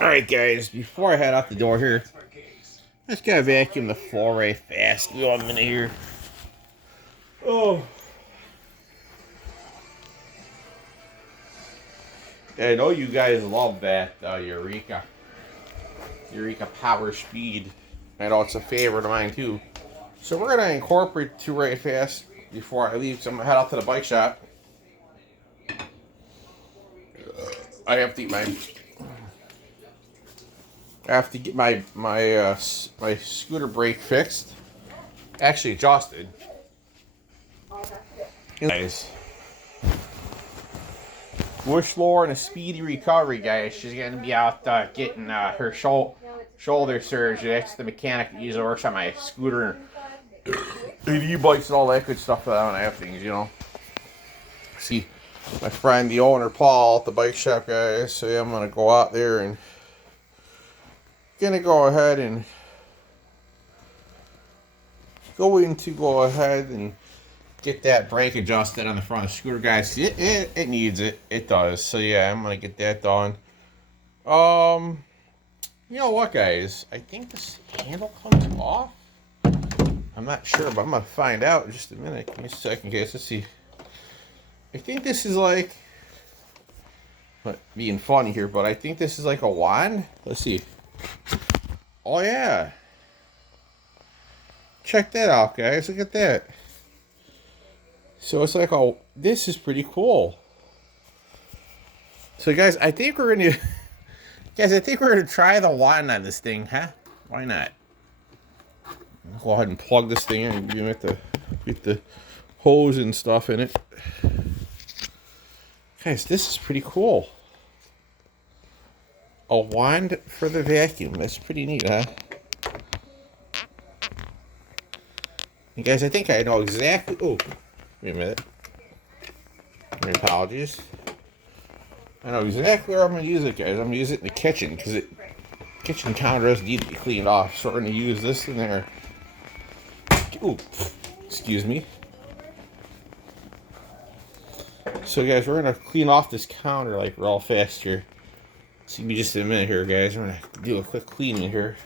Alright guys, before I head out the door here, I just gotta vacuum the floor right fast. Give me 1 minute here. Oh. I know you guys love that Eureka. Eureka Power Speed. I know it's a favorite of mine too. So we're gonna incorporate two right fast before I leave. So I'm gonna head out to the bike shop. I have to eat my... I have to get my scooter brake fixed. Actually adjusted. Guys. Wish Lauren a speedy recovery, guys. She's gonna be out getting her shoulder surgery. That's the mechanic that usually works on my scooter and e-bikes and all that good stuff that I don't have things, you know. See my friend, the owner, Paul, at the bike shop, guys. So yeah, I'm gonna go out there and go ahead and get that brake adjusted on the front of the scooter, guys. It needs it. It does. So yeah, I'm gonna get that done. You know what, guys? I think this handle comes off. I'm not sure, but I'm gonna find out in just a minute. Give me a second, guys. Let's see. I think this is like, not being funny here, but I think this is like a wand. Let's see. Oh yeah. Check that out, guys. Look at that. So it's like, oh, this is pretty cool. So guys, I think we're gonna try the wand on this thing, huh? Why not? I'll go ahead and plug this thing in and get the hose and stuff in it. Guys, this is pretty cool. A wand for the vacuum. That's pretty neat, huh? And guys, I think I know exactly. Oh, wait a minute. My apologies. I know exactly where I'm going to use it, guys. I'm going to use it in the kitchen because the kitchen counter does need to be cleaned off. So we're going to use this in there. Ooh, excuse me. So guys, we're going to clean off this counter like real fast here. So give me just a minute here, guys. We're going to do a quick cleaning here.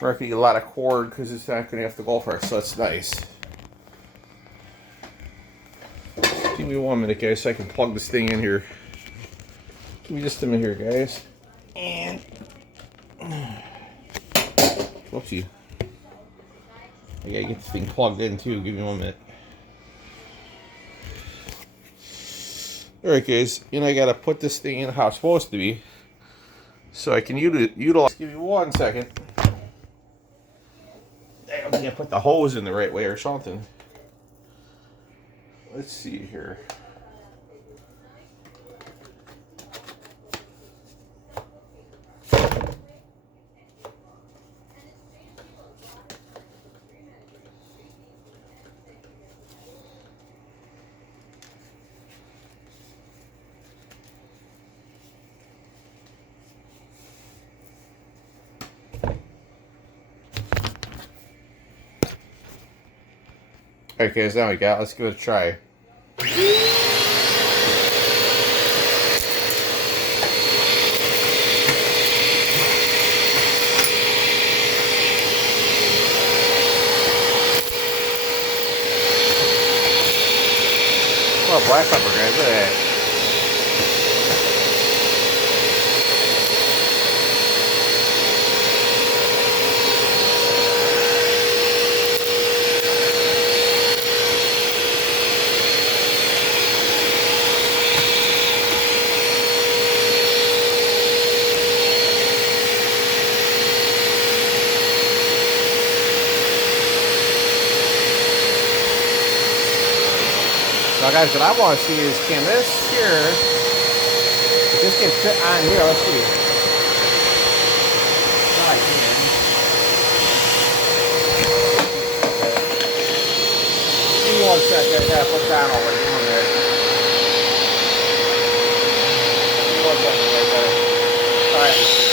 We're not going to get a lot of cord because it's not going to have to go for us, so it's nice. Give me 1 minute, guys, so I can plug this thing in here. Give me just a minute here, guys. And whoopsie. I gotta get this thing plugged in too. Give me 1 minute. Alright, guys. You know, I gotta put this thing in how it's supposed to be so I can utilize. Give me 1 second. I'm gonna put the hose in the right way or something. Let's see here. Okay, guys, now we got. Let's give it a try. Oh, black pepper, guys. Look at that. Now guys, what I want to see is, can this here, if this can fit on here, let's see. No, I can. Give me 1 second, I gotta put down over there. Give me 1 second, guys. Alright.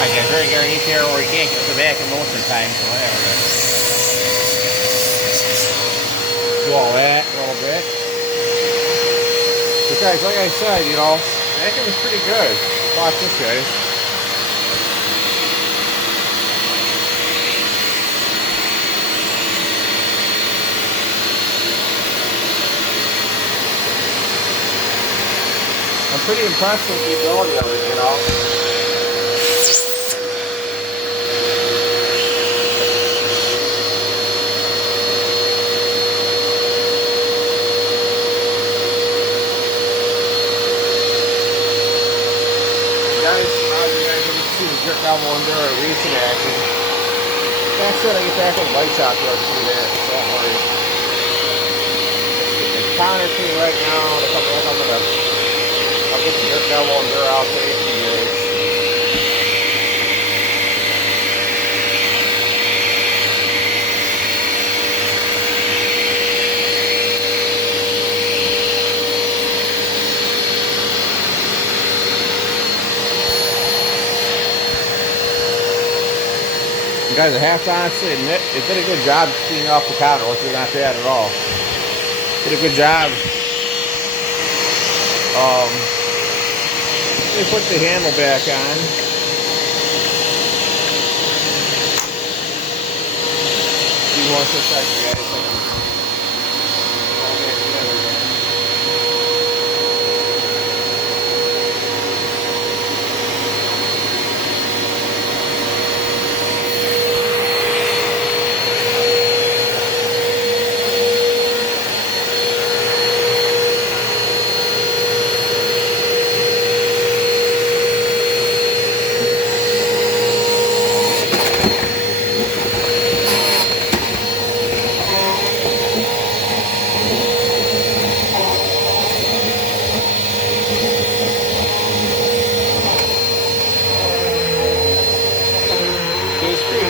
I guess very guaranteed there where you can't get the back in most of the time, so whatever. Do all that a little bit. But guys, like I said, you know, vacuum is pretty good. Watch this, guys. I'm pretty impressed with the ability of it, you know. Jerk out one there at recent action. That's it, I get back with the lights out there to see that, so don't worry. It's counter clean right now, I'll get the jerk out one there out there for you guys. Guys, I have to honestly admit, it did a good job cleaning off the counter, which is not bad at all. Did a good job. Let me put the handle back on. See one for a second, guys.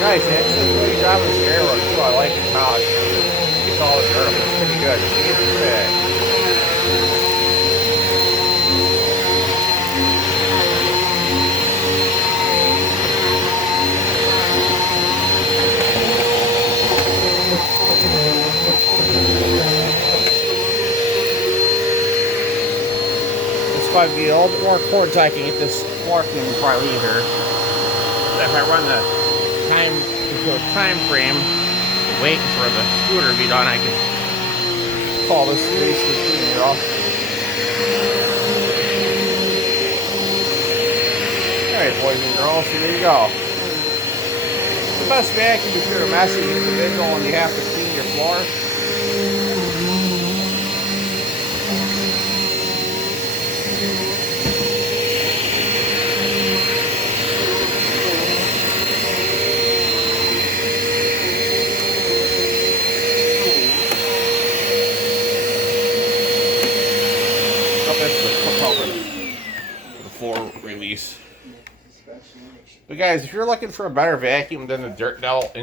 Nice, actually, the way you drive this railroad too, I like it how it's all durable. It's pretty good. It's easy to fit. It's probably be a little bit more cords I can get this working before I leave here. If I run the time frame waiting for the scooter to be done, I can call this basically clean it off. Alright, boys and girls, so there you go. The best vacuum if you're a messy individual and you have to clean your floor. Release. But guys, if you're looking for a better vacuum than the Dirt Devil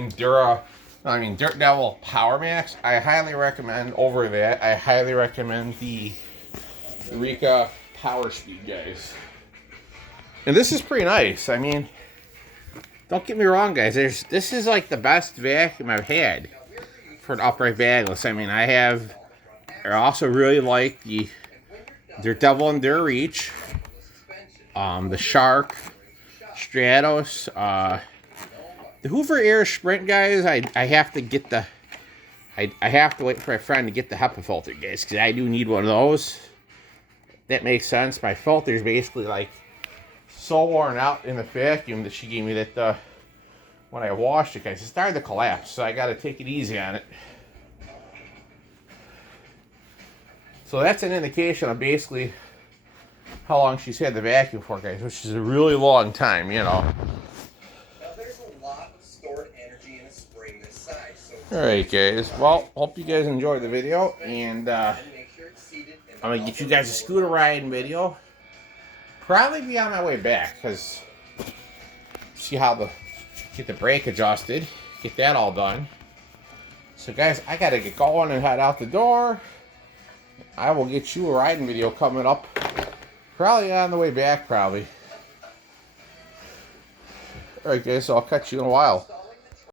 Power Max, I highly recommend over that. I highly recommend the Eureka Power Speed, guys. And this is pretty nice. I mean, don't get me wrong, guys. This is like the best vacuum I've had for an upright bagless. I mean, I also really like the Dirt Devil Endure Reach. The Shark, Stratos, the Hoover Air Sprint, guys. I have to get I have to wait for my friend to get the HEPA filter, guys, because I do need one of those. That makes sense. My filter's basically like so worn out in the vacuum that she gave me that when I washed it, guys, it started to collapse, so I got to take it easy on it. So that's an indication of basically how long she's had the vacuum for, guys, which is a really long time, you know. Now, there's a lot of stored energy in a spring this size. So alright, guys. Well, hope you guys enjoyed the video, and I'm going to get you guys a scooter riding video. Probably be on my way back, because see how get the brake adjusted, get that all done. So, guys, I got to get going and head out the door. I will get you a riding video coming up. Probably on the way back, probably. Alright guys, so I'll catch you in a while.